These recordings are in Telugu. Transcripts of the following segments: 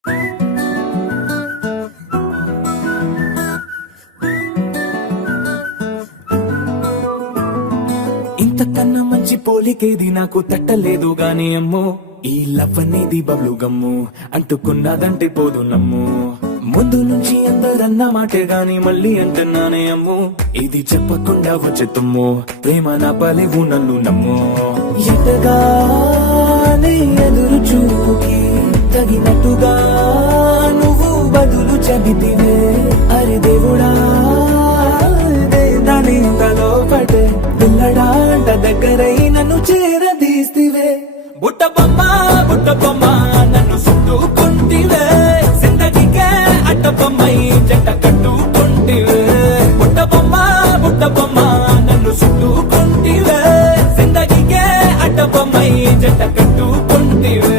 ఇంతకన్నా మంచి పోలికేది నాకు తట్టలేదు గాని అమ్మో, ఈ లవ్ అనేది బబ్లు గమ్ము, అంటుకున్నదంటే పోదు నమ్ము. ముందు నుంచి అందరన్న మాటే గాని మళ్ళీ అంటున్నానే అమ్ము, ఇది చెప్పకుండా వచ్చే తుమ్ము, ప్రేమ నా పలేవు నన్ను నమ్ము. ఎటగానే ఎదురు చూకి తగినట్టుగా నువ్వు బదులు చెబితివే, అరే దేవుడా దాని తలో పడే పిల్లడాంట దగ్గరై నన్ను చేరదీస్తివే. బుట్ట బొమ్మ నన్ను చుట్టుకుంటివే, జిందగీకే అట్ట బొమ్మై జంట కట్టుకుంటివే. బుట్ట బొమ్మ నన్ను చుట్టుకుంటివే, జిందగీకే అట్ట బొమ్మై జంట కట్టుకుంటివే.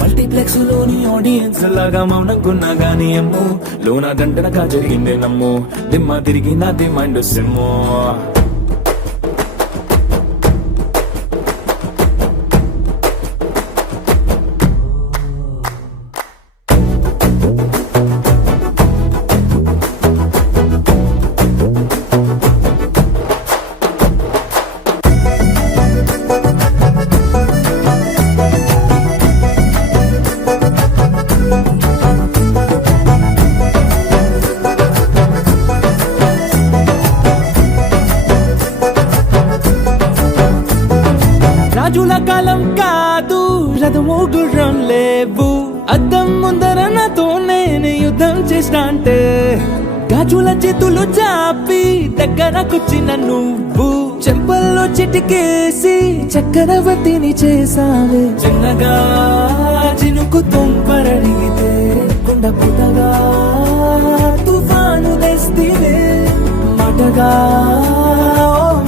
మల్టీప్లెక్స్ లోని ఆడియన్స్ లాగా మౌనంకున్నా గానీ అమ్ము, లోన దండనగా జరిగిందే నమ్ము, దిమ్మ తిరిగి నాది మైండ్ సిమ్ము. రాజుల కాలం కాదు, రథము గుర్రం లేవు, అద్దం ముందర నాతో నేను యుద్ధం చేస్తా అంటే, గాజుల చేతులు చాపి దగ్గరకొచ్చిన నువ్వు, చెంపల్లో చిటికేసి చక్రవర్తిని చేసావే. చిన్నగా చినుకు తుంపరడిగితే కొండ పుటగా తుఫాను తెస్తివే, మాటగా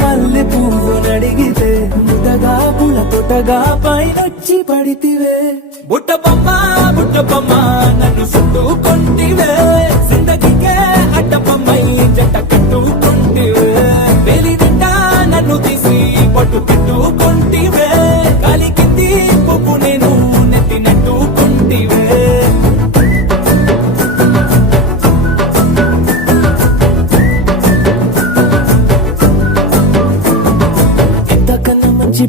మల్లె పువ్వు నడిగితే ముద్దగా పుల తొట్టగా పైనొచ్చి పడితివే. బుట్ట బొమ్మ నన్ను చుట్టుకుంటివే, జిందగీకే అడ్డ బొమ్మై జంట కట్టుకుంటివే. వేలి నిండా నన్ను తీసి పట్టు పెట్టుకుంటివే, కాలి కింది పువ్వు నేను నెత్తినట్టుకుంటివే.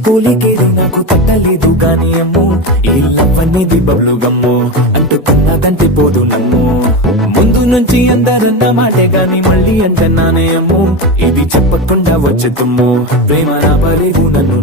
పోలికేది నాకు తట్టలేదు గాని అమ్ము, ఈ లవ్ అనేది బబ్లు గమ్ము, అంటుకున్నదంటే పోదు నమ్ము. ముందు నుంచి అందరన్న మాటే గాని మళ్ళీ అంటున్నానే అమ్ము, ఇది చెప్పకుండా వచ్చే తుమ్ము, ప్రేమ నా పలేవు నన్ను